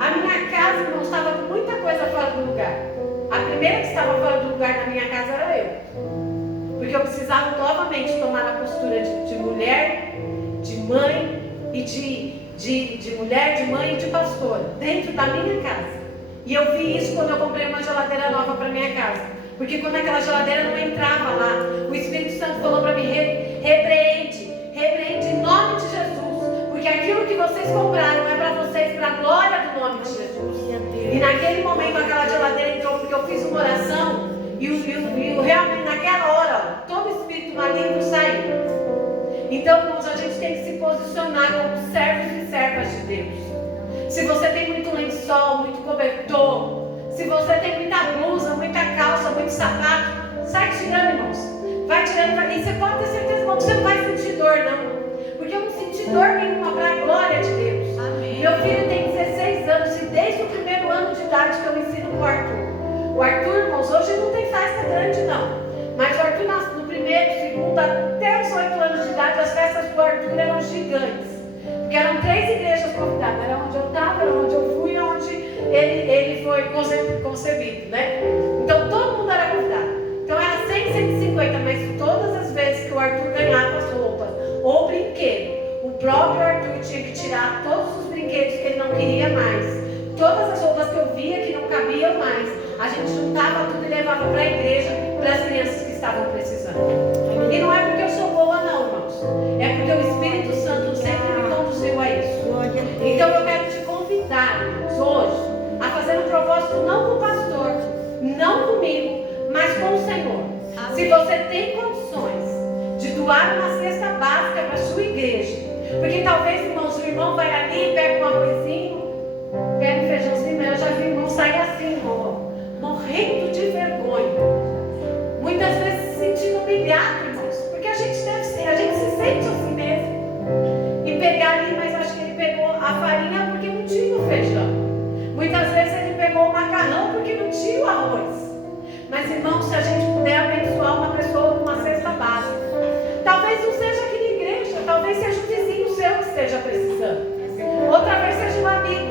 A minha casa, irmão, estava com muita coisa fora do lugar. A primeira que estava fora do lugar na minha casa era eu. Porque eu precisava novamente tomar a postura de mulher, de mãe e de mulher, de mãe e de pastora, dentro da minha casa. E eu vi isso quando eu comprei uma geladeira nova para minha casa. Porque quando aquela geladeira não entrava lá, o Espírito Santo falou para mim, repreende em nome de Jesus. Porque aquilo que vocês compraram é para vocês, para a glória do nome de Jesus. E naquele momento aquela geladeira entrou porque eu fiz uma oração e realmente naquela hora todo espírito maligno saiu. Então, irmãos, a gente tem que se posicionar como servos e servas de Deus. Se você tem muito lençol, muito cobertor, se você tem muita blusa, muita calça, muito sapato, sai tirando, irmãos. Vai tirando para mim. Você pode ter certeza, irmão, que você não vai sentir dor, não. Porque eu não senti dor nenhuma para a glória de Deus. Amém. Meu filho tem 16 anos e desde o primeiro ano de idade que eu ensino com o Arthur. O Arthur, irmãos, hoje não tem festa grande, não. Mas o Arthur nasceu no primeiro, segundo, até os 8 anos de idade, as festas do Arthur eram gigantes. Porque eram 3 igrejas convidadas. Era onde eu estava, era onde eu fui, onde ele foi concebido, né? Então todo mundo era convidado. Então era 100, 150, mas todas as vezes que o Arthur ganhava as roupas ou brinquedo, o próprio Arthur tinha que tirar todos os brinquedos que ele não queria mais. Todas as roupas que eu via que não cabiam mais, a gente juntava tudo e levava para a igreja, para as crianças que estavam precisando. E não é porque eu sou boa, não, irmãos. É porque o Espírito Santo sempre me conduziu a isso. Então eu quero te convidar, irmãos, hoje, a fazer um propósito não com o pastor, não comigo, mas com o Senhor. Amém. Se você tem condições de doar uma cesta básica para a sua igreja, porque talvez, irmãos, o irmão vai ali, pega um arrozinho, pega um feijãozinho, mas eu já vi o irmão sair assim, irmão, morrendo de vergonha. Muitas vezes se sentindo humilhado, irmãos, porque a gente deve ser, a gente se sente assim mesmo. E pegar ali, mas acho que ele pegou a farinha porque não tinha o feijão. Muitas vezes ele pegou o macarrão porque não tinha o arroz. Mas, irmãos, se a gente puder abençoar uma pessoa com uma cesta básica, talvez não seja aqui na igreja, talvez seja o vizinho seu que esteja precisando. Outra vez seja um amigo.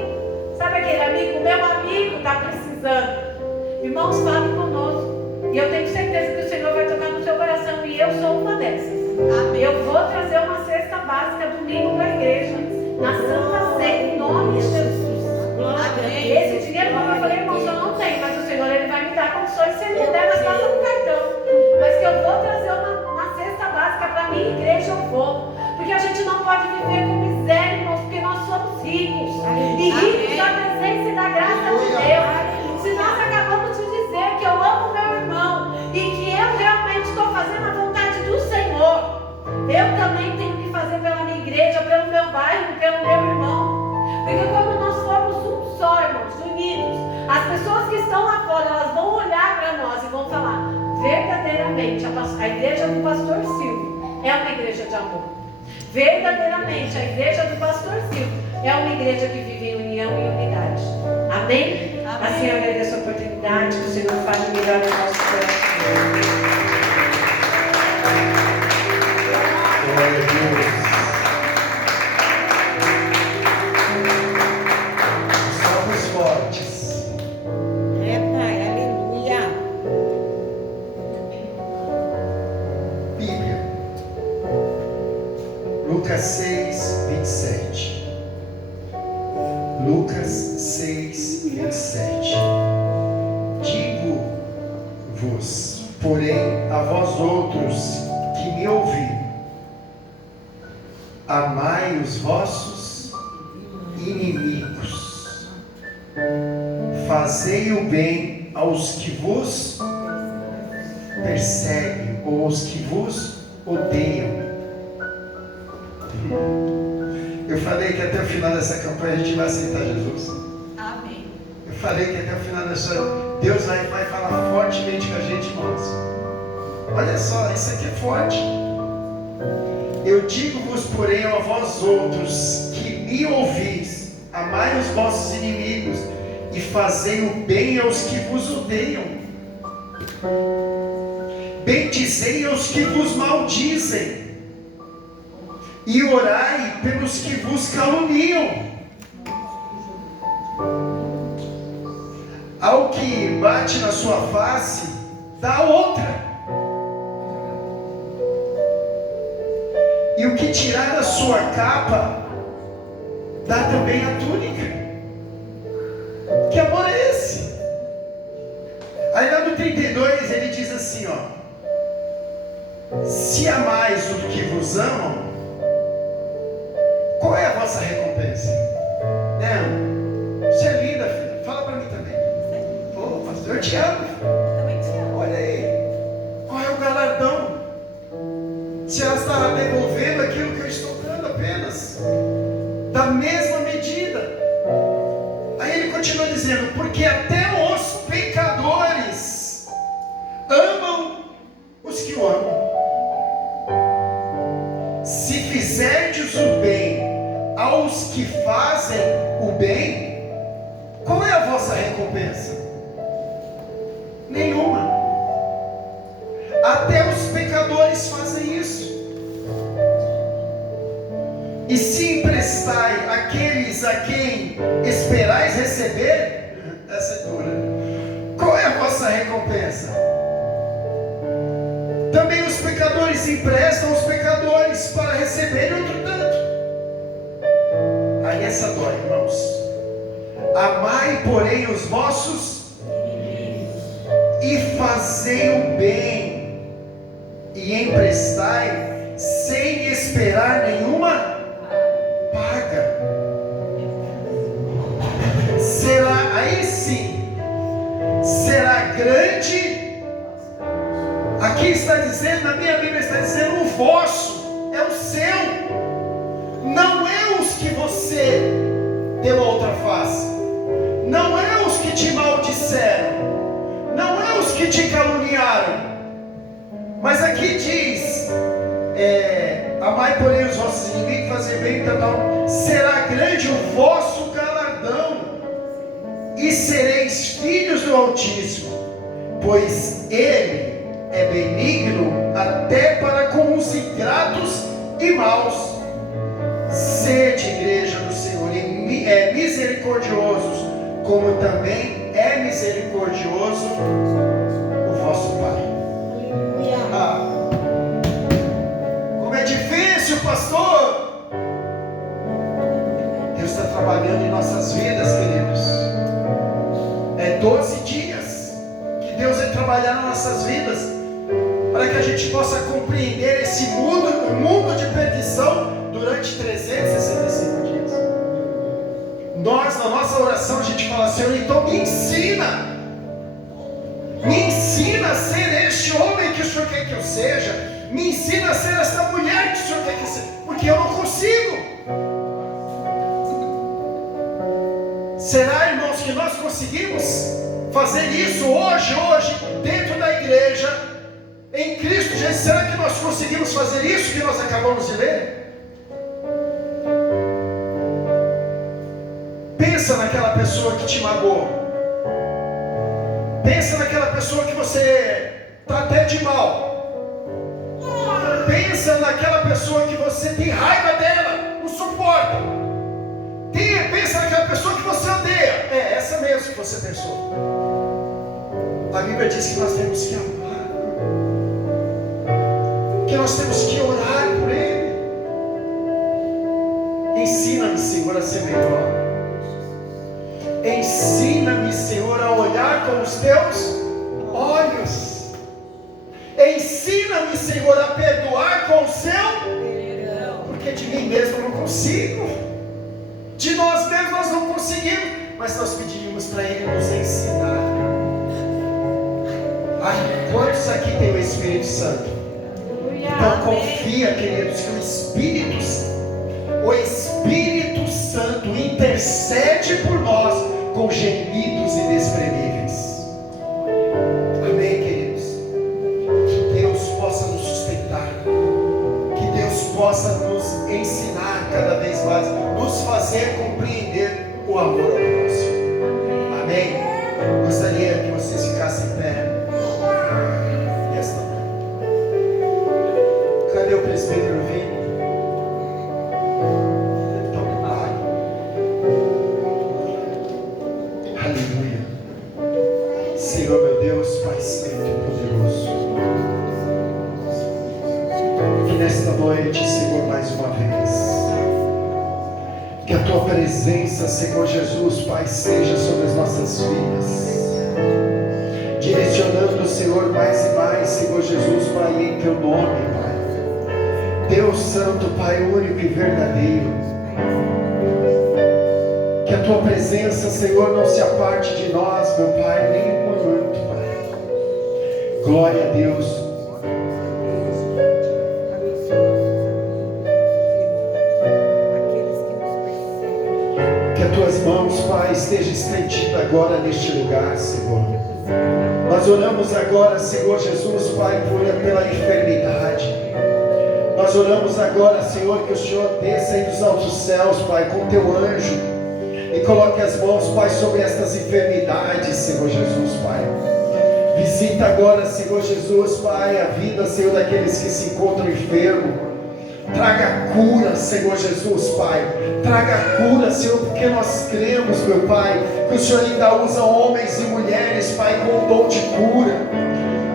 Sabe aquele amigo? Meu amigo está precisando. Irmãos, fale conosco. E eu tenho certeza que o Senhor vai tocar no seu coração. E eu sou uma dessas. Amém. Eu vou trazer uma cesta básica domingo para a igreja, na Santa Ceia, em nome de Jesus. Amém. Esse dinheiro, como eu falei, irmãos, eu não tenho, mas o Senhor ele vai me dar condições. Se ele me der, mas passa no cartão. Mas que eu vou trazer uma cesta básica para a minha igreja, eu vou. Porque a gente não pode viver com miséria, irmãos, porque nós somos ricos. E ricos da presença e da graça de Deus. Se nós acabamos de dizer que eu amo meu irmão e que eu realmente estou fazendo a vontade do Senhor, eu também tenho que fazer pela minha igreja, pelo meu bairro, pelo meu irmão. Porque como nós somos um só, irmãos, unidos, as pessoas que estão lá fora, elas vão olhar para nós e vão falar, verdadeiramente, a igreja do pastor Silvio é uma igreja de amor. Verdadeiramente, a igreja do pastor Silvio é uma igreja que vive em união e unidade. Amém? Amém. Assim eu agradeço a oportunidade, que o Senhor fale melhor no nosso coração. Glória a Deus. Lucas 6, 27. Lucas 6, 27. Digo-vos, porém, a vós outros que me ouvi, amai os vossos inimigos, fazei o bem aos que vos perseguem ou aos que vos odeiam. Eu falei que até o final dessa campanha a gente vai aceitar Jesus. Amém. Eu falei que até o final dessa Deus vai falar fortemente com a gente, irmãos. Olha só, isso aqui é forte. Eu digo-vos, porém, a vós outros que me ouvis, amai os vossos inimigos e fazei o bem aos que vos odeiam. Bendizei aos que vos maldizem e orai pelos que vos caluniam. Ao que bate na sua face, dá outra. E o que tirar da sua capa, dá também a túnica. Que amor é esse? Aí lá no 32 ele diz assim, ó: se amais o que vos amam, qual é a vossa recompensa? Né? Você é linda, filha. Fala para mim também. Ô, pastor, eu te amo. Também te amo. Olha aí. Qual é o galardão? Se ela estará devolvendo aquilo que eu estou dando apenas, da mesma medida. Aí ele continua dizendo: porque até os pecadores amam os que o amam. Se fizerdes o bem aos que fazem o bem, qual é a vossa recompensa? Nenhuma. Até os pecadores fazem isso. E se emprestai àqueles a quem esperais receber, essa é dura. Qual é a vossa recompensa? Também os pecadores emprestam aos pecadores para receberem outro tanto. Aí essa dói, irmãos. Amai, porém, os vossos e fazei o bem, e emprestai sem esperar nenhuma paga. Será, aí sim, será grande. Aqui está dizendo, na minha Bíblia está dizendo, o vosso é o seu, não é os que você deu a outra face, não é os que te maldisseram, não é os que te caluniaram, mas aqui diz, amai porém os vossos inimigos, fazer bem, tal, será grande o vosso galardão, e sereis filhos do Altíssimo, pois Ele é benigno até para com os ingratos e maus. Sede, igreja do Senhor, e misericordiosos, como também é misericordioso o vosso Pai. Ah, como é difícil, pastor. Deus está trabalhando em nossas vidas, queridos. É 12 dias que Deus vai trabalhar nas nossas vidas, para que a gente possa compreender esse mundo de perdição durante 365 dias. Nós, na nossa oração, a gente fala: Senhor, então me ensina a ser este homem que o Senhor quer que eu seja, me ensina a ser esta mulher que o Senhor quer que eu seja, porque eu não consigo. Será, irmãos, que nós conseguimos fazer isso hoje, dentro da igreja, em Cristo Jesus? Será que nós conseguimos fazer isso que nós acabamos de ler? Pensa naquela pessoa que te magoou. Pensa naquela pessoa que você está até de mal. Pensa naquela pessoa que você tem raiva dela, não suporta. Pensa naquela pessoa que você odeia. É essa mesmo que você pensou. A Bíblia diz que nós temos que amar, que nós temos que orar por ele. Ensina-me, Senhor, a ser melhor. Ensina-me, Senhor, a olhar com os teus olhos. Ensina-me, Senhor, a perdoar com o seu perdão. Porque de mim mesmo eu não consigo, de nós mesmos nós não conseguimos, mas nós pedimos para Ele nos ensinar. Ai, quantos aqui tem o Espírito Santo? Então confia, queridos, que o Espírito Santo intercede por nós com gemidos inexprimíveis. Amém, queridos? Que Deus possa nos sustentar, que Deus possa nos ensinar cada vez mais, nos fazer compreender o amor ao próximo. Amém? Gostaria que vocês ficassem em pé. Cadê o presbítero Vini? Aleluia. Senhor meu Deus, Pai Santo e poderoso, que nesta noite, Senhor, mais uma vez, que a Tua presença, Senhor Jesus, Pai, seja sobre as nossas vidas, direcionando, Senhor, mais e mais, Senhor Jesus, Pai, em Teu nome, Pai. Deus Santo, Pai único e verdadeiro, Que a tua presença, Senhor, não se aparte de nós, meu Pai, nem um momento, Pai. Glória a Deus. Que as tuas mãos, Pai, estejam estendidas agora neste lugar, Senhor. Nós oramos agora, Senhor Jesus, Pai, pela enfermidade. Nós oramos agora, Senhor, que o Senhor desça aí dos altos céus, Pai, com o teu anjo, e coloque as mãos, Pai, sobre estas enfermidades, Senhor Jesus, Pai. Visita agora, Senhor Jesus, Pai, a vida, Senhor, daqueles que se encontram enfermos. Traga cura, Senhor Jesus, Pai. Traga cura, Senhor, porque nós cremos, meu Pai, que o Senhor ainda usa homens e mulheres, Pai, com o dom de cura.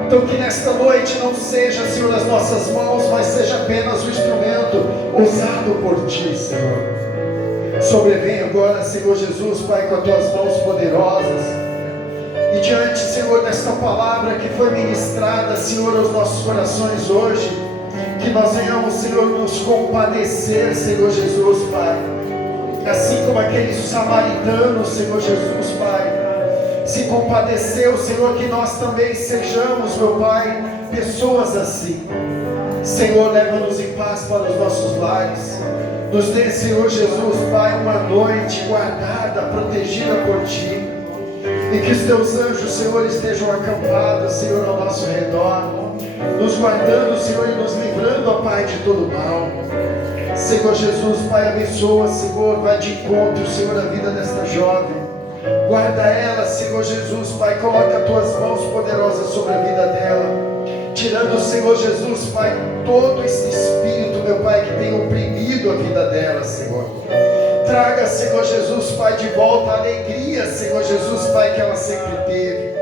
Então que nesta noite não seja, Senhor, as nossas mãos, mas seja apenas o instrumento usado por Ti, Senhor. Sobrevém agora, Senhor Jesus, Pai, com as Tuas mãos poderosas. E diante, Senhor, desta palavra que foi ministrada, Senhor, aos nossos corações hoje, que nós venhamos, Senhor, nos compadecer, Senhor Jesus, Pai. Assim como aqueles samaritanos, Senhor Jesus, Pai, se compadeceu, Senhor, que nós também sejamos, meu Pai, pessoas assim. Senhor, leva-nos em paz para os nossos lares. Nos dê, Senhor Jesus, Pai, uma noite guardada, protegida por Ti. E que os Teus anjos, Senhor, estejam acampados, Senhor, ao nosso redor, nos guardando, Senhor, e nos livrando, ó Pai, de todo mal. Senhor Jesus, Pai, abençoa, Senhor, vai de encontro, Senhor, a vida desta jovem. Guarda ela, Senhor Jesus, Pai, coloca as Tuas mãos poderosas sobre a vida dela, tirando, Senhor Jesus, Pai, todo esse espírito, meu Pai, que tem oprimido a vida dela, Senhor. Traga, Senhor Jesus, Pai, de volta a alegria, Senhor Jesus, Pai, que ela sempre teve.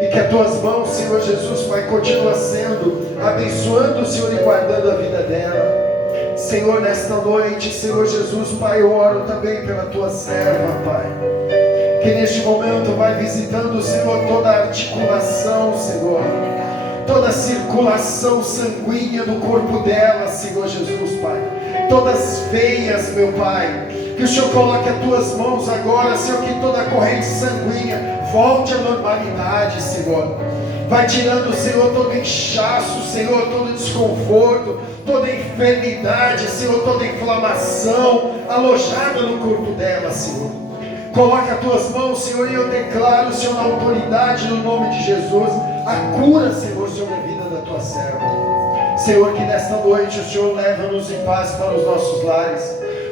E que as Tuas mãos, Senhor Jesus, Pai, continua sendo, abençoando, Senhor, e guardando a vida dela. Senhor, nesta noite, Senhor Jesus, Pai, eu oro também pela Tua serva, Pai. Que neste momento vai visitando, Senhor, toda a articulação, Senhor. Toda a circulação sanguínea do corpo dela, Senhor Jesus, Pai. Todas as veias, meu Pai. Que o Senhor coloque as Tuas mãos agora, Senhor, que toda a corrente sanguínea volte à normalidade, Senhor. Vai tirando, Senhor, todo inchaço, Senhor, todo desconforto, toda enfermidade, Senhor, toda inflamação alojada no corpo dela, Senhor. Coloca as Tuas mãos, Senhor, e eu declaro, Senhor, na autoridade, no nome de Jesus, a cura, Senhor, sobre a vida da Tua serva. Senhor, que nesta noite o Senhor leva-nos em paz para os nossos lares,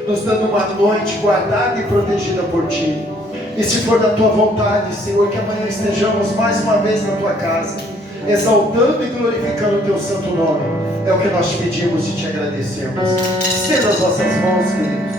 nos dando uma noite guardada e protegida por Ti. E se for da Tua vontade, Senhor, que amanhã estejamos mais uma vez na Tua casa, exaltando e glorificando o Teu santo nome. É o que nós te pedimos e te agradecemos. Estenda as vossas mãos, queridos.